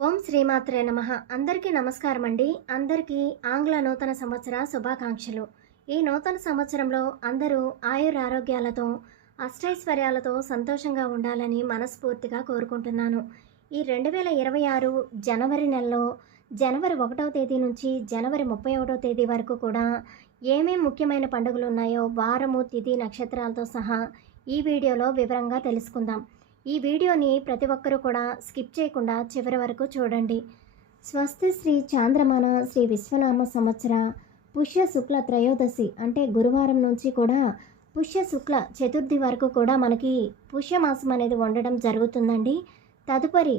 ఓం శ్రీమాత్రే నమ. అందరికీ నమస్కారం అండి అందరికీ ఆంగ్ల నూతన సంవత్సర శుభాకాంక్షలు. ఈ నూతన సంవత్సరంలో అందరూ ఆయుర ఆరోగ్యాలతో అష్టైశ్వర్యాలతో సంతోషంగా ఉండాలని మనస్ఫూర్తిగా కోరుకుంటున్నాను. ఈ రెండు వేల ఇరవై ఆరు జనవరి నెలలో జనవరి ఒకటవ తేదీ నుంచి జనవరి ముప్పై ఒకటో తేదీ వరకు కూడా ఏమేం ముఖ్యమైన పండుగలు ఉన్నాయో వారము తిథి నక్షత్రాలతో సహా ఈ వీడియోలో వివరంగా తెలుసుకుందాం. ఈ వీడియోని ప్రతి ఒక్కరూ కూడా స్కిప్ చేయకుండా చివరి వరకు చూడండి. స్వస్తి శ్రీ చాంద్రమాన శ్రీ విశ్వనామ సంవత్సర పుష్య శుక్ల త్రయోదశి అంటే గురువారం నుంచి కూడా పుష్య శుక్ల చతుర్థి వరకు కూడా మనకి పుష్యమాసం అనేది ఉండడం జరుగుతుందండి. తదుపరి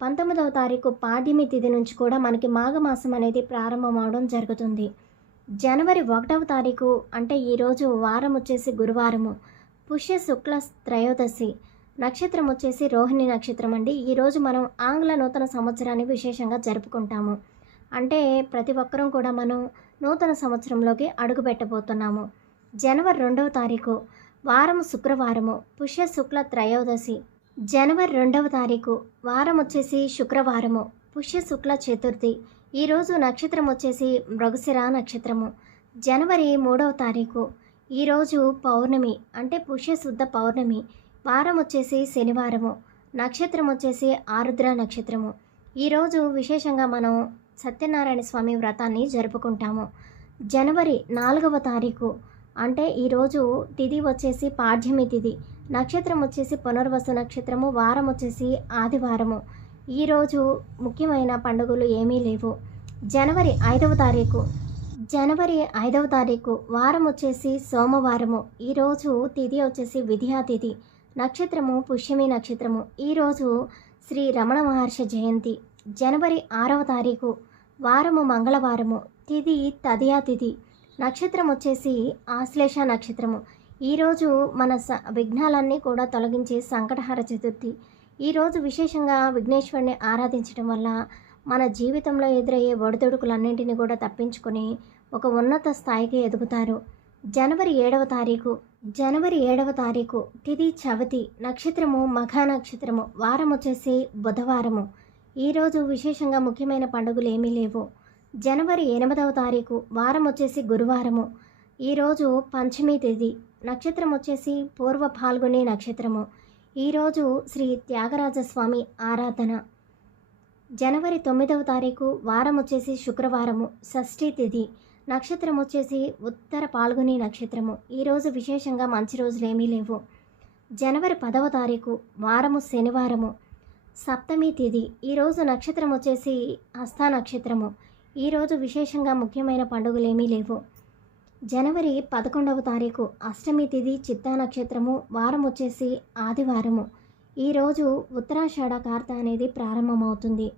పంతొమ్మిదవ తారీఖు పాడ్యమి తిథి నుంచి కూడా మనకి మాఘమాసం అనేది ప్రారంభం అవడం జరుగుతుంది. జనవరి ఒకటవ తారీఖు అంటే ఈరోజు వారం వచ్చేసి గురువారము. పుష్య శుక్ల త్రయోదశి. నక్షత్రం వచ్చేసి రోహిణి నక్షత్రం అండి. ఈరోజు మనం ఆంగ్ల నూతన సంవత్సరాన్ని విశేషంగా జరుపుకుంటాము. అంటే ప్రతి ఒక్కరూ కూడా మనం నూతన సంవత్సరంలోకి అడుగు పెట్టబోతున్నాము. జనవరి రెండవ తారీఖు వారం శుక్రవారము పుష్య శుక్ల త్రయోదశి. జనవరి రెండవ తారీఖు వారం వచ్చేసి శుక్రవారము పుష్య శుక్ల చతుర్థి. ఈరోజు నక్షత్రం వచ్చేసి మృగశిర నక్షత్రము. జనవరి మూడవ తారీఖు ఈరోజు పౌర్ణమి అంటే పుష్య శుద్ధ పౌర్ణమి. వారం వచ్చేసి శనివారము నక్షత్రం వచ్చేసి ఆరుద్ర నక్షత్రము. ఈరోజు విశేషంగా మనం సత్యనారాయణ స్వామి వ్రతాన్ని జరుపుకుంటాము. జనవరి నాలుగవ తారీఖు అంటే ఈరోజు తిథి వచ్చేసి పాడ్యమి తిథి నక్షత్రం వచ్చేసి పునర్వసు నక్షత్రము వారం వచ్చేసి ఆదివారము. ఈరోజు ముఖ్యమైన పండుగలు ఏమీ లేవు. జనవరి ఐదవ తారీఖు జనవరి ఐదవ తారీఖు వారం వచ్చేసి సోమవారము. ఈరోజు తిథి వచ్చేసి విద్యా తిథి నక్షత్రము పుష్యమి నక్షత్రము. ఈరోజు శ్రీ రమణ మహర్షి జయంతి. జనవరి ఆరవ తారీఖు వారము మంగళవారము తిథి తదియా తిథి నక్షత్రం వచ్చేసి ఆశ్లేష నక్షత్రము. ఈరోజు మన స విఘ్నాలన్నీ కూడా తొలగించే సంకటహార చతుర్థి. ఈరోజు విశేషంగా విఘ్నేశ్వరుని ఆరాధించడం వల్ల మన జీవితంలో ఎదురయ్యే ఒడిదొడుకులన్నింటినీ కూడా తప్పించుకొని ఒక ఉన్నత స్థాయికి ఎదుగుతారు. జనవరి ఏడవ తారీఖు జనవరి ఏడవ తారీఖు తిది చవతి నక్షత్రము మఘ నక్షత్రము వారం వచ్చేసి బుధవారము ఈరోజు విశేషంగా ముఖ్యమైన పండుగలు ఏమీ లేవు. జనవరి ఎనిమిదవ తారీఖు వారం వచ్చేసి గురువారము ఈరోజు పంచమి తేదీ నక్షత్రం వచ్చేసి పూర్వ పాల్గొనే నక్షత్రము. ఈరోజు శ్రీ త్యాగరాజస్వామి ఆరాధన. జనవరి తొమ్మిదవ తారీఖు వారం వచ్చేసి శుక్రవారము షష్ఠీ తిథి నక్షత్రం వచ్చేసి ఉత్తర పాల్గొని నక్షత్రము. ఈరోజు విశేషంగా మంచి రోజులు ఏమీ లేవు. జనవరి పదవ తారీఖు వారము శనివారము సప్తమి తిథి ఈరోజు నక్షత్రం వచ్చేసి హస్త నక్షత్రము. ఈరోజు విశేషంగా ముఖ్యమైన పండుగలు ఏమీ లేవు. జనవరి పదకొండవ తారీఖు అష్టమి తిథి చిత్తా నక్షత్రము వారం వచ్చేసి ఆదివారము. ఈరోజు ఉత్తరాషాఢ కార్త అనేది ప్రారంభమవుతుంది.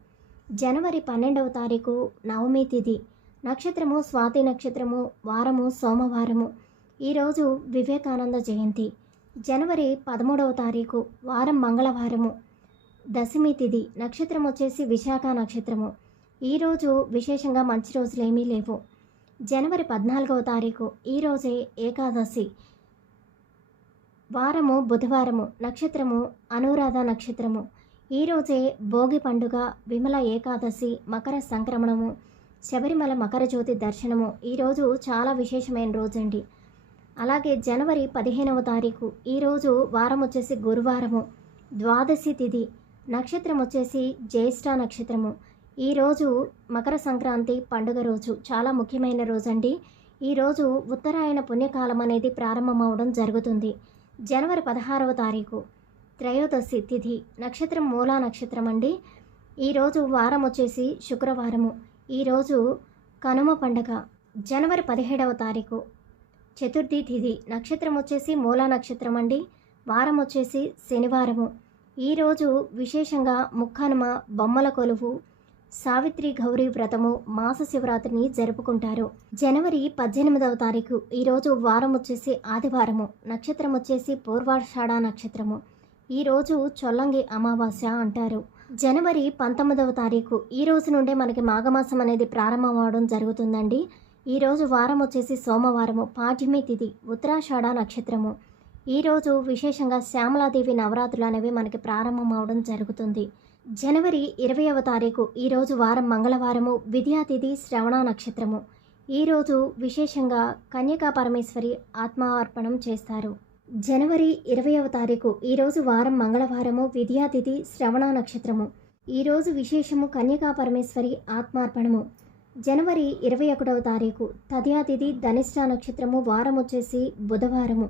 జనవరి పన్నెండవ తారీఖు నవమి తిథి నక్షత్రము స్వాతి నక్షత్రము వారము సోమవారము. ఈరోజు వివేకానంద జయంతి. జనవరి పదమూడవ తారీఖు వారం మంగళవారము. దశమి తిథి నక్షత్రం వచ్చేసి విశాఖ నక్షత్రము. ఈరోజు విశేషంగా మంచి రోజులు ఏమీ లేవు. జనవరి పద్నాలుగవ తారీఖు ఈరోజే ఏకాదశి. వారము బుధవారము నక్షత్రము అనురాధ నక్షత్రము. ఈరోజే భోగి పండుగ విమల ఏకాదశి మకర సంక్రమణము. శబరిమల మకర జ్యోతి దర్శనము ఈరోజు చాలా విశేషమైన రోజండి. అలాగే జనవరి పదిహేనవ తారీఖు ఈరోజు వారం వచ్చేసి గురువారము ద్వాదశి తిథి నక్షత్రం వచ్చేసి జ్యేష్ఠ నక్షత్రము. ఈరోజు మకర సంక్రాంతి పండుగ రోజు చాలా ముఖ్యమైన రోజండి. ఈరోజు ఉత్తరాయణ పుణ్యకాలం అనేది ప్రారంభమవడం జరుగుతుంది. జనవరి పదహారవ తారీఖు త్రయోదశి తిథి నక్షత్రం మూలా నక్షత్రం అండి ఈరోజు వారం వచ్చేసి శుక్రవారము. ఈరోజు కనుమ పండగ జనవరి పదిహేడవ తారీఖు. చతుర్థి తిథి నక్షత్రం వచ్చేసి మూలా నక్షత్రం అండి. వారం వచ్చేసి శనివారము. ఈరోజు విశేషంగా ముక్కనుమ బొమ్మల కొలువు సావిత్రి గౌరీ వ్రతము మాస శివరాత్రిని జరుపుకుంటారు. జనవరి పద్దెనిమిదవ తారీఖు. ఈరోజు వారం వచ్చేసి ఆదివారము. నక్షత్రం వచ్చేసి పూర్వాషాఢ నక్షత్రము. ఈరోజు చొల్లంగి అమావాస్య అంటారు. జనవరి పంతొమ్మిదవ తారీఖు. ఈ రోజు నుండే మనకి మాఘమాసం అనేది ప్రారంభం అవడం జరుగుతుందండి. ఈరోజు వారం వచ్చేసి సోమవారము పాఠ్యమి తిథి ఉత్తరాషాఢ నక్షత్రము. ఈరోజు విశేషంగా శ్యామలాదేవి నవరాత్రులు అనేవి మనకి ప్రారంభం అవడం జరుగుతుంది. జనవరి ఇరవైవ తారీఖు ఈరోజు వారం మంగళవారము విద్యాతిథి శ్రవణ నక్షత్రము. ఈరోజు విశేషంగా కన్యకా పరమేశ్వరి ఆత్మార్పణం చేస్తారు. జనవరి ఇరవైవ తారీఖు. ఈరోజు వారం మంగళవారము విద్యాతిథి శ్రవణ నక్షత్రము. ఈరోజు విశేషము కన్యకా పరమేశ్వరి ఆత్మార్పణము. జనవరి ఇరవై ఒకటవ తారీఖు. తదియాతిథి ధనిష్ట నక్షత్రము వారం వచ్చేసి బుధవారము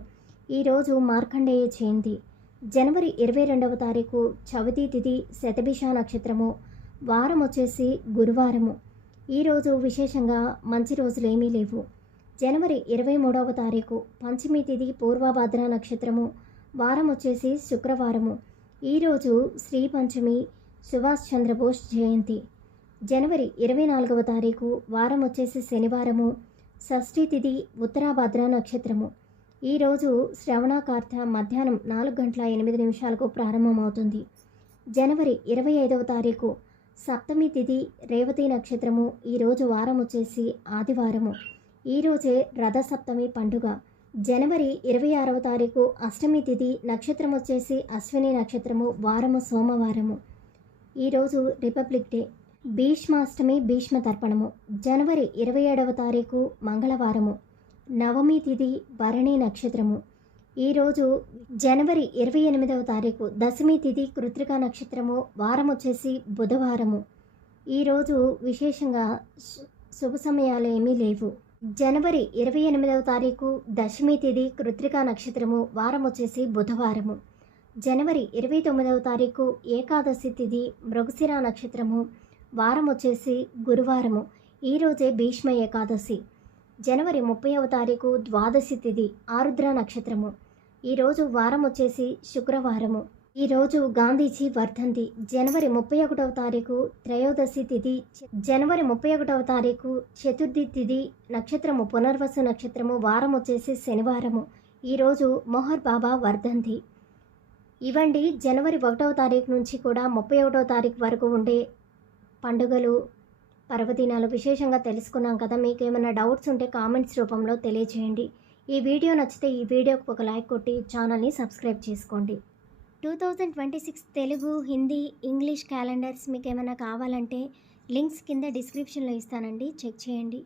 ఈరోజు మార్కండేయ జయంతి. జనవరి ఇరవై రెండవ తారీఖు చవితి తిథి శతభిష నక్షత్రము వారం వచ్చేసి గురువారము ఈరోజు విశేషంగా మంచి రోజులు ఏమీ లేవు. జనవరి ఇరవై మూడవ తారీఖు పంచమి తిథి పూర్వభద్ర నక్షత్రము వారం వచ్చేసి శుక్రవారము. ఈరోజు శ్రీ పంచమి సుభాష్ చంద్రబోస్ జయంతి. జనవరి ఇరవై నాలుగవ తారీఖు వారం వచ్చేసి శనివారము షష్ఠీ తిథి ఉత్తరాభద్ర నక్షత్రము. ఈరోజు శ్రవణాకార్త మధ్యాహ్నం నాలుగు గంటల ఎనిమిది నిమిషాలకు ప్రారంభమవుతుంది. జనవరి ఇరవై ఐదవ తారీఖు సప్తమి తిథి రేవతి నక్షత్రము. ఈరోజు వారం వచ్చేసి ఆదివారము. ఈరోజే రథసప్తమి పండుగ. జనవరి ఇరవై ఆరవ తారీఖు అష్టమి తిథి నక్షత్రం వచ్చేసి అశ్విని నక్షత్రము వారము సోమవారము. ఈరోజు రిపబ్లిక్ డే. భీష్మాష్టమి భీష్మ తర్పణము. జనవరి ఇరవై ఏడవ తారీఖు మంగళవారము. నవమి తిథి భరణి నక్షత్రము. ఈరోజు జనవరి ఇరవై ఎనిమిదవ తారీఖు దశమి తిథి కృత్రిక నక్షత్రము వారం వచ్చేసి బుధవారము. ఈరోజు విశేషంగా శుభ సమయాలు ఏమీ లేవు. జనవరి ఇరవై ఎనిమిదవ తారీఖు దశమి తిథి కృత్రికా నక్షత్రము వారం వచ్చేసి బుధవారము. జనవరి ఇరవై తొమ్మిదవ తారీఖు ఏకాదశి తిథి మృగశిర నక్షత్రము వారం వచ్చేసి గురువారము ఈరోజే భీష్మ ఏకాదశి. జనవరి ముప్పైవ తారీఖు ద్వాదశి తిథి ఆరుద్ర నక్షత్రము. ఈరోజు వారం వచ్చేసి శుక్రవారము. ఈరోజు గాంధీజీ వర్ధంతి. జనవరి ముప్పై ఒకటవ తారీఖు త్రయోదశి తిథి. జనవరి ముప్పై ఒకటవ తారీఖు చతుర్థి తిథి. నక్షత్రము పునర్వసు నక్షత్రము వారం వచ్చేసి శనివారము. ఈరోజు మొహర్ బాబా వర్ధంతి. ఇవండి జనవరి ఒకటవ తారీఖు నుంచి కూడా ముప్పై ఒకటవ తారీఖు వరకు ఉండే పండుగలు పర్వదినాలు విశేషంగా తెలుసుకున్నాం కదా. మీకు ఏమైనా డౌట్స్ ఉంటే కామెంట్స్ రూపంలో తెలియజేయండి. ఈ వీడియో నచ్చితే ఈ వీడియోకి ఒక లైక్ కొట్టి ఛానల్ని సబ్స్క్రైబ్ చేసుకోండి. Two thousand twenty six Telugu Hindi English calendars మీకు ఏమైనా కావాలంటే లింక్స్ కింద డిస్క్రిప్షన్లో ఇస్తానండి. చెక్ చేయండి.